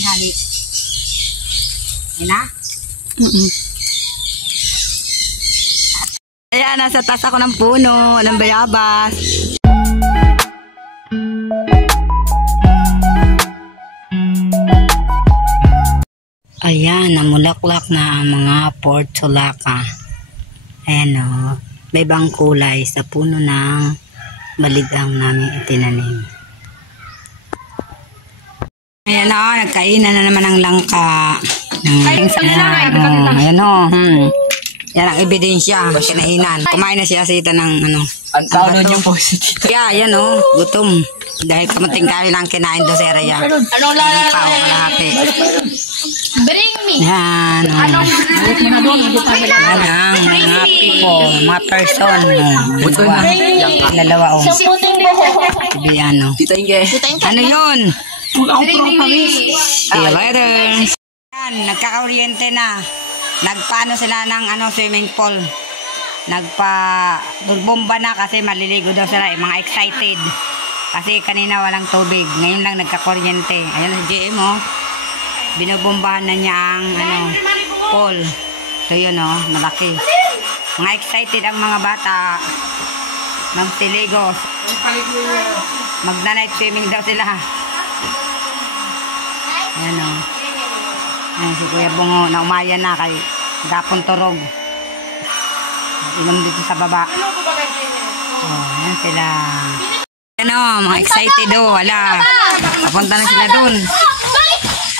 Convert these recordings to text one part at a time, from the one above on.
Hali. Ayun na? Ayan, nasa taas ako ng puno, ng bayabas. Ayan, namulaklak na ang mga portulaca. Ayan o, may ibang kulay sa puno ng baligang namin itinanim. Ayan o, nagkainan na naman ng langka. Ayan o, yan ang ebidensya, kinainan. Kumain na siya sita ng ano. Ang tao nun yung positive. Kaya, yan o, gutom. Dahil kamuting kain lang kinain doon sa area. Anong kalahati. Bring me. Yan. Yan ang mga people, mga person. Dalawa o. Sabi ano. Tita Inge. Ano yun? Bring me. See you later. Yan, nagkaka-oriente na. Nagpaano sila ng ano, swimming pool. Nagbomba na kasi maliligo daw sila. Mga excited. Kasi kanina walang tubig. Ngayon lang nagka-kuryente. Ayan si GM oh. Binubombahan na niya ang ano, pool. So yun oh, malaki. Mga excited ang mga bata. Magsiligo. Magna-night swimming daw sila. Ayan oh. Ayan si Kuya Bungo na umaya na kay Gapon Turog. Inom dito sa baba. Oh, ayan sila. Ano, mga excited oh, wala. Papunta na sila dun.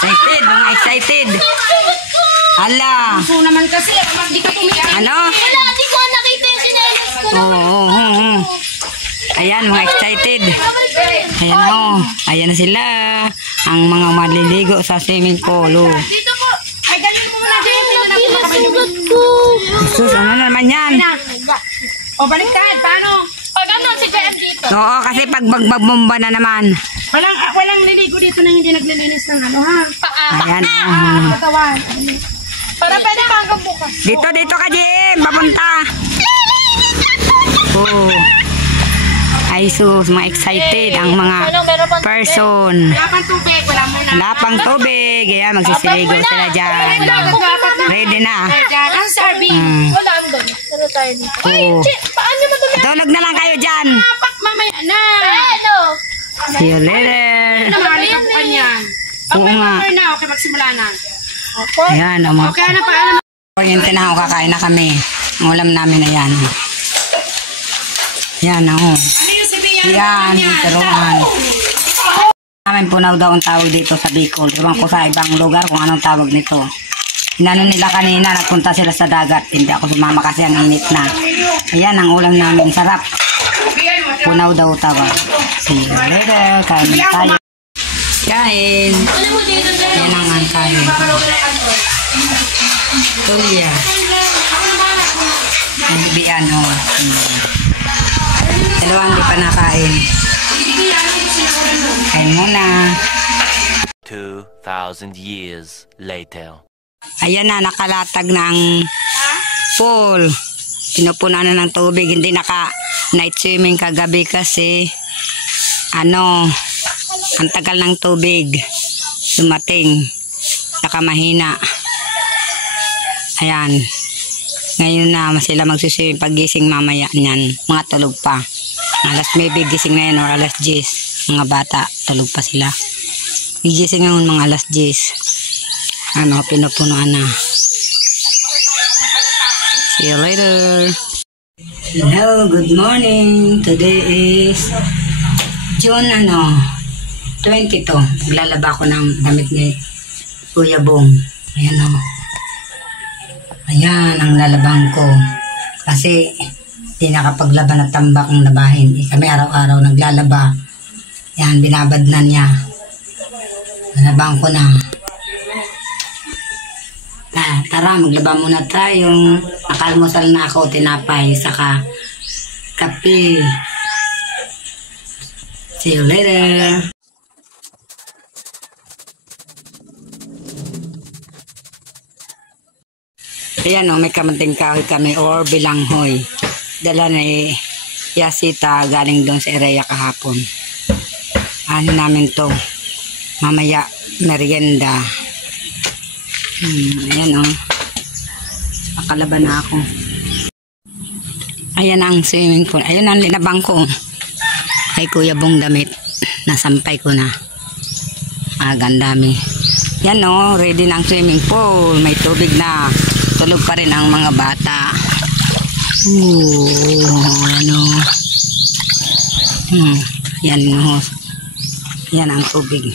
Excited, mga excited. Hala. So naman kasi, di ka tumingin. Ano? Wala, di ko nakita yung sinelas ko. Oo. Ayan, mga excited. Ayan oh, ayan na sila. Ang mga maliligo sa swimming pool. Oh. Dito po. Ay, galing mo na din. Pinasugat ko. Jesus, ano naman yan? O, baliktad. Paano? O, gano'n si JM dito. Oo, kasi pag magbomba na naman. Walang liligo dito na hindi naglilinis ng ano, ha? Ayan. Katawan. Para pwede pa hanggang bukas. Dito ka, Jim. Papunta. Oh. Ay sus, mga excited ang mga person. Wala pang tubig. Wala mo na. Wala pang tubig. Ayan, magsisiligo sila dyan. Ready na. Ang serving. Wala ang doon. Salo tayo dito. Oh. Paano mo doon? Tulog na lang kayo dyan. Pak mamaya na. Hello. See you later. Namali ka bukan yan. Oo nga. Okay na. Okay, magsimula na. Ayan, o mga. Okay na, paano? Kuryente na ako, kakain na kami. Ang ulam namin na yan. Yan, o. Yan, turuan. Namin punaw daw ang tawag dito sa Bicol. Ewan ko sa ibang lugar kung anong tawag nito. Inano nila kanina, nagpunta sila sa dagat. Hindi ako sumama kasi ang init na. Ayan, ang ulam namin. Sarap. Punaw daw tawag. See you later. Kain na tayo. Kain. Yan ang kain. Tulya. Bibian, o. Dalawang hindi pa nakain. Kain muna. 2,000 years later. Ayan na, nakalatag ng pool. Pinupunan na ng tubig. Hindi naka-night swimming kagabi kasi ano, ang tagal ng tubig. Dumating. Saka mahina. Ayan. Ngayon na sila magsuswimming paggising mamaya niyan. Mga tulog pa. Alas maybe gising na yan or alas 10. Mga bata, tulog pa sila. Gising ngayon mga alas 10. Ano, pinupunuan na. See you later. Hello, good morning. Today is June 22. Naglalaba ko ng damit ni Kuya Bong. Ayan o. Ayan ang lalabang ko. Kasi di nakapaglaban at tambak ng labahin. Kami araw-araw naglalaba. Yan, binabad na niya. Lalabang ko na. Tara, maglaba muna tayo. Nakalmusal na ako, tinapay, saka kape. See you later. Ayan o, may kamanting kahoy kami or bilanghoy. Dala ni Yasita galing doon sa area kahapon. Ano namin to. Mamaya merienda. Ayan o. Nakalaban na ako. Ayan ang swimming pool. Ayan ang linabang ko. Kay Kuya Bong damit. Nasampay ko na. Gandami. Yan o. Ready na ang swimming pool. May tubig na. Tulog pa rin ang mga bata. Ano. Yan o. Yan ang tubig.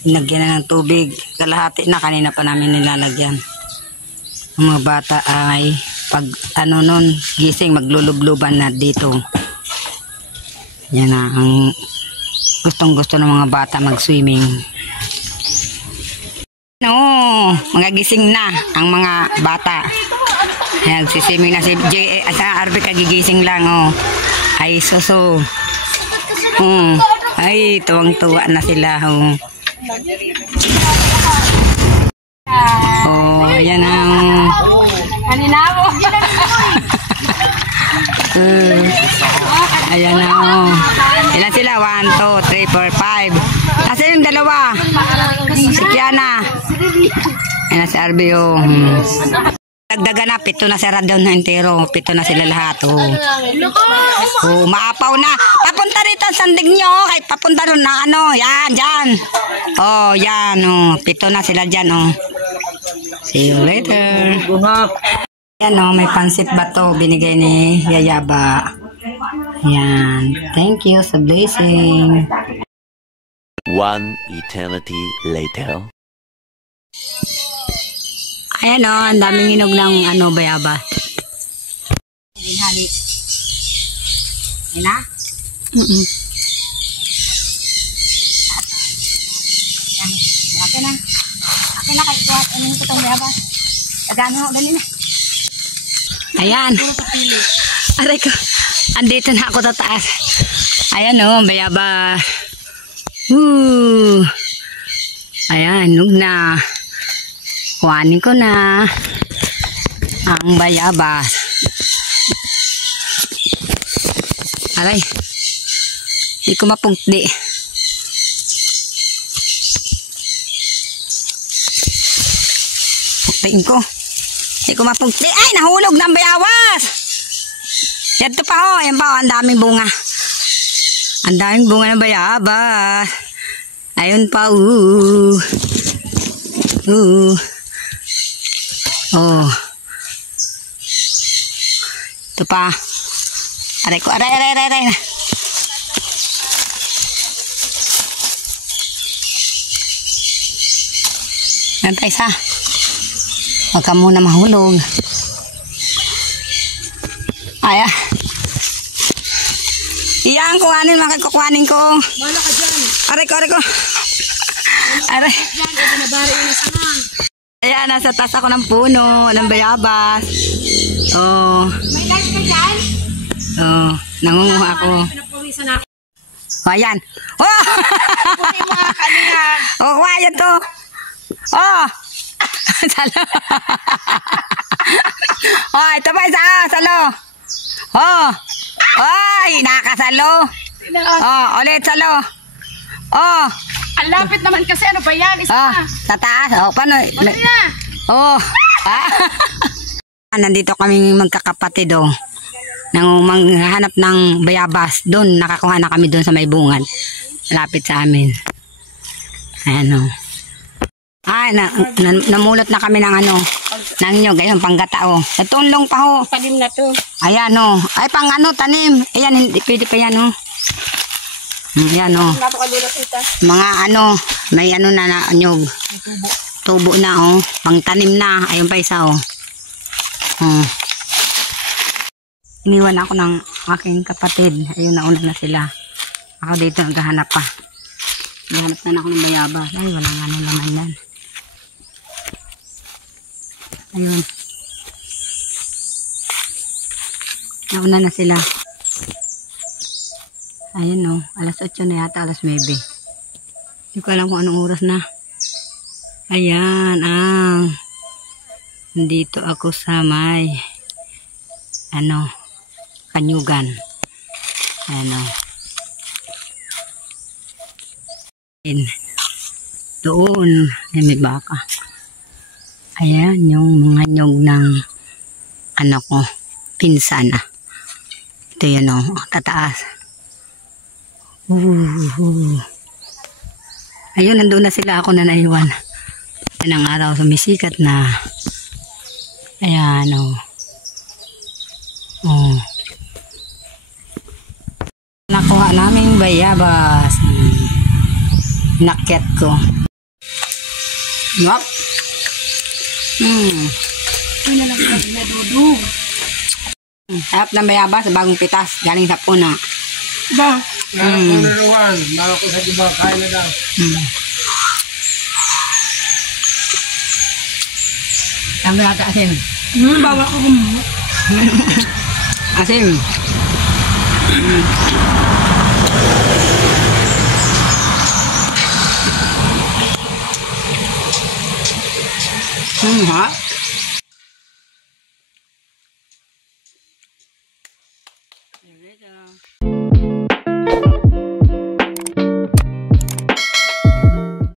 Pinagyan na ng tubig. Kalahati na, kanina pa namin nilalagyan. Ang mga bata ay pag gising maglulubluban na dito. Yan na ang gustong gusto ng mga bata mag-swimming. Mga gising na ang mga bata. Nagsiswimming na si J. Sa RB kagigising lang Ay suso. Ay tuwang-tuwa na sila ayan ang kanina mo. Ayan na ilan sila? 1, 2, 3, 4, 5. Kasi yung dalawa si Kiana. Ayan si RBO. Dagdaga na, 7 na si Radon na entero. 7 na sila lahat. Maapaw na. Papunta rito ang sandig nyo. Kay papunta rin na yan, dyan. Yan. 7 na sila dyan. See you later. Yan may pansit bato. Binigay ni Yayaba. Yan. Thank you sa blessing. 1 eternity later. Ayan ang daming hinog ng bayaba. Hali. Ayan na? Ayan. Okay na. Okay na kahit kuhat. Ano ito itong bayaba? Agano ako ganina. Ayan. Aray ko. Andito na ako tataas. Ayan bayaba. Ayan, hinog na. Kuhanin ko na ang bayabas. Aray. Hindi ko mapugdi. Pugtiin ko. Hindi ko mapugdi. Ay, nahulog ng bayabas. Ito pa Ayan pa ang daming bunga. Ang daming bunga ng bayabas. Ayun pa ito pa. Aray ko. Aray. Ayan pa isa. Huwag ka muna mahulog. Iyan, kuhanin. Kukuhanin ko. Wala ka dyan. Aray ko. Aray. Dyan, nabari yung nasangang. Ayan, nasa taas ako ng puno, ng bayabas. May light ka dyan? Nangunguha ako. Pinapawisan ako. Ayan. Puri mga kalingan. Ayan to. Salo. Ito pa isa. Salo. Ay, nakasalo. Ulit salo. Ang lapit naman kasi ano ba yan? Isa na. Sa taas. Paano? Wala na. Nandito kami magkakapatid nang manghanap ng bayabas. Doon, nakakuha na kami doon sa may bungan. Lapit sa amin. Ayan namulot na kami ng ng nyog. Ayun, panggata Natunlong pa Tanim na to. Ayan Ay, pang tanim. Ayan, hindi pwede pa yan Ayan Napakalulas ito. mga may na nyog. Tubo na pang tanim na. Ayun pa isa iniwan ako ng aking kapatid. Ayun, nauna na sila. Ako dito naghahanap pa. Naghahanap na ako ng bayabas. Ay, walang laman yan. Ayun. Nauna na sila. Ayun alas 8 na yata, alas 9. Hindi ko alam kung anong oras na. Ayan, nandito ako sa may Kanyugan. Doon, ay may baka. Ayan, yung mga nyog ng anak ko, pinsan ah. Ito yun o, tataas. Ayun, nandun na sila, ako na naiwan. Yan ang araw, sumisikat na. Ayan o. Nakuha namin bayabas. Nakyat ko. Yup. Sarap ng bayabas, bagong pitas, galing sa puna. Ba? Nakunaruan. Bago ko sa diba, kaya na daw. Tama natin asim. Bawa ko gumawa. Asim. Ha?